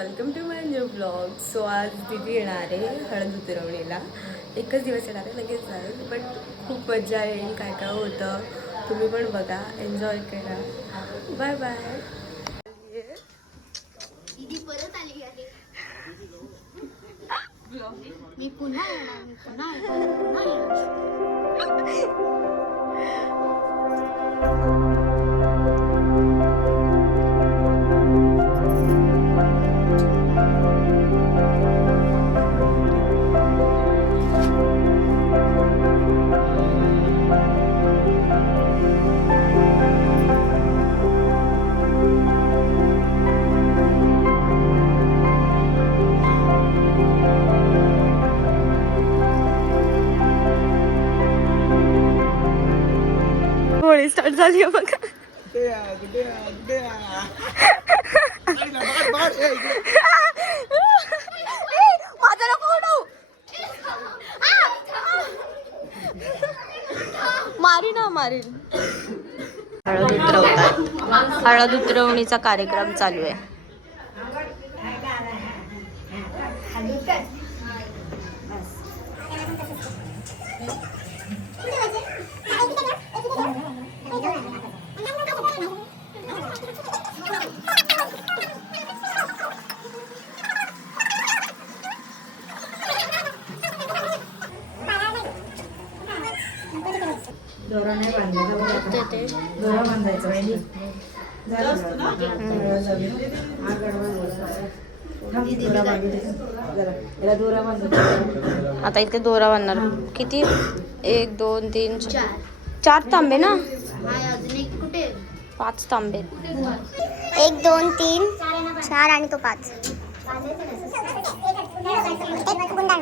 Welcome to my new blog. So आज दीदी येणार आहे हळद उतरवणीला. एकच दिवस येणार आहे, लगेच जाईल. बट खूप मजा येईल, काय काय होतं तुम्ही पण बघा, एन्जॉय करा. Bye bye. दीदी परत आली आहे. मी पुन्हा येणार, मी पुन्हा येणार. होळी स्टार्ट झाली आहे बघा. मारीन. हळद उतरवतात. हळद उतरवणीचा कार्यक्रम चालू आहे. दोरा नाही बांधायचा, दोरा बांधायचा. आता इथे दोरा बांधणार. किती? 1 2 3 4 तांबे ना. 5 तांबे. 1 2 3 4 आणि तो 5. एक गुंडाण.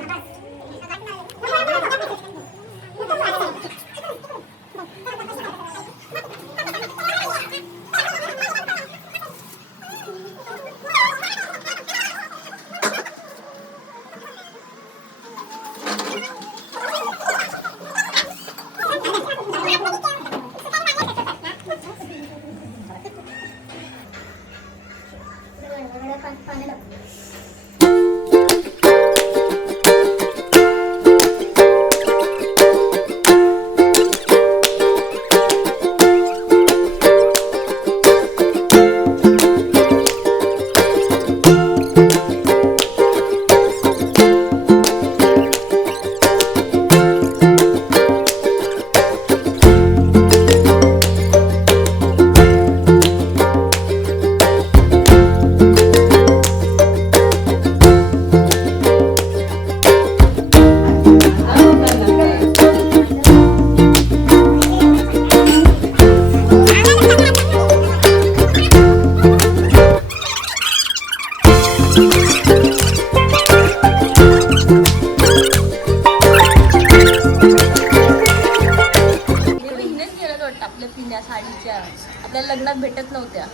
आपल्याला लग्नात भेटत नव्हत्या.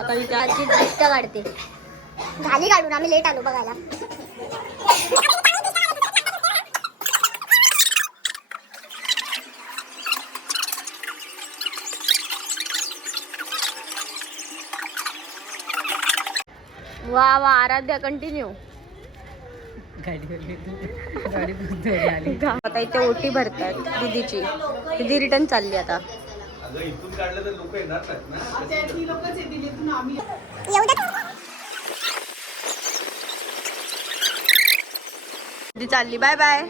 आता इथे आजी दृष्ट काढते. झाली काढून, आम्ही लेट आलो बघायला. वा आराध्या कंटिन्यू. आता इथे ओटी भरतात दीदीची. दीदी रिटर्न चालली आता. दीदी चालली. Bye bye.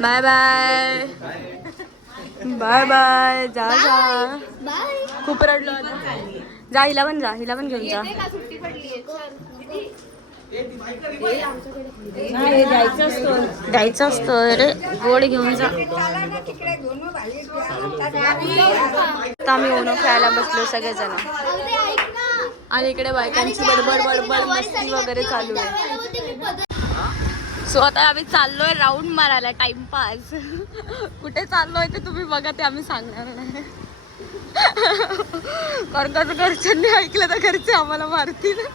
Bye bye. Bye bye. जा जा. खूप रडलो आता. जा, हिला पण घेऊन जा. द्यायचं असतं रे. गोड घेऊन जा. आता आम्ही ओणं खेळायला बसलो सगळेजण. आणि इकडे बायकांची बडबड मस्ती वगैरे चालू आहे. सो आता आम्ही चाललोय राऊंड मारायला, टाइमपास. कुठे चाललोय ते तुम्ही बघा, ते आम्ही सांगणार नाही. कारण कसं घरच्यांनी ऐकलं तर घरचे आम्हाला मारतील.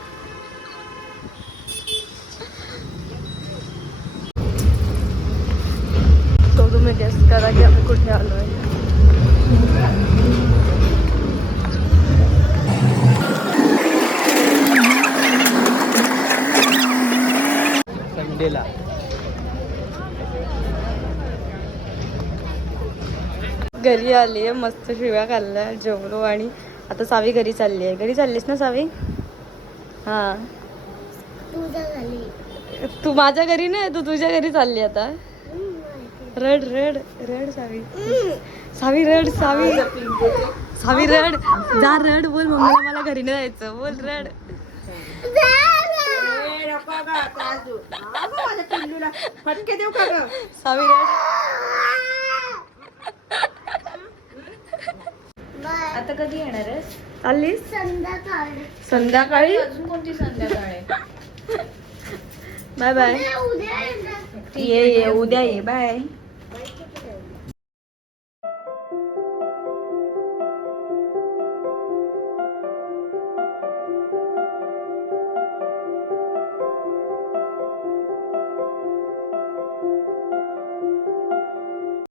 तो तुम्ही गेस करा की आम्ही कुठे आलोय. आली आहे, मस्त शिव्या खाल्ल्या, जेवलो आणि आता सावी घरी चालली आहे. घरी चाललीस ना सावी? हा, तू माझ्या घरी नाही, तू तुझ्या घरी चालली आता. रड रड रड सावी, सावी रड, सावी सावी रड, जा रड, बोल मम्मीला मला घरी नाही जायचं, बोल रड. फटके देऊ का ग? सावी रड. आता कधी येणार आहेस? चाललीस संध्याकाळी संध्याकाळी? अजून कोणती संध्याकाळ आहे? Bye bye. उद्या येणार. ये उद्या ये, बाय.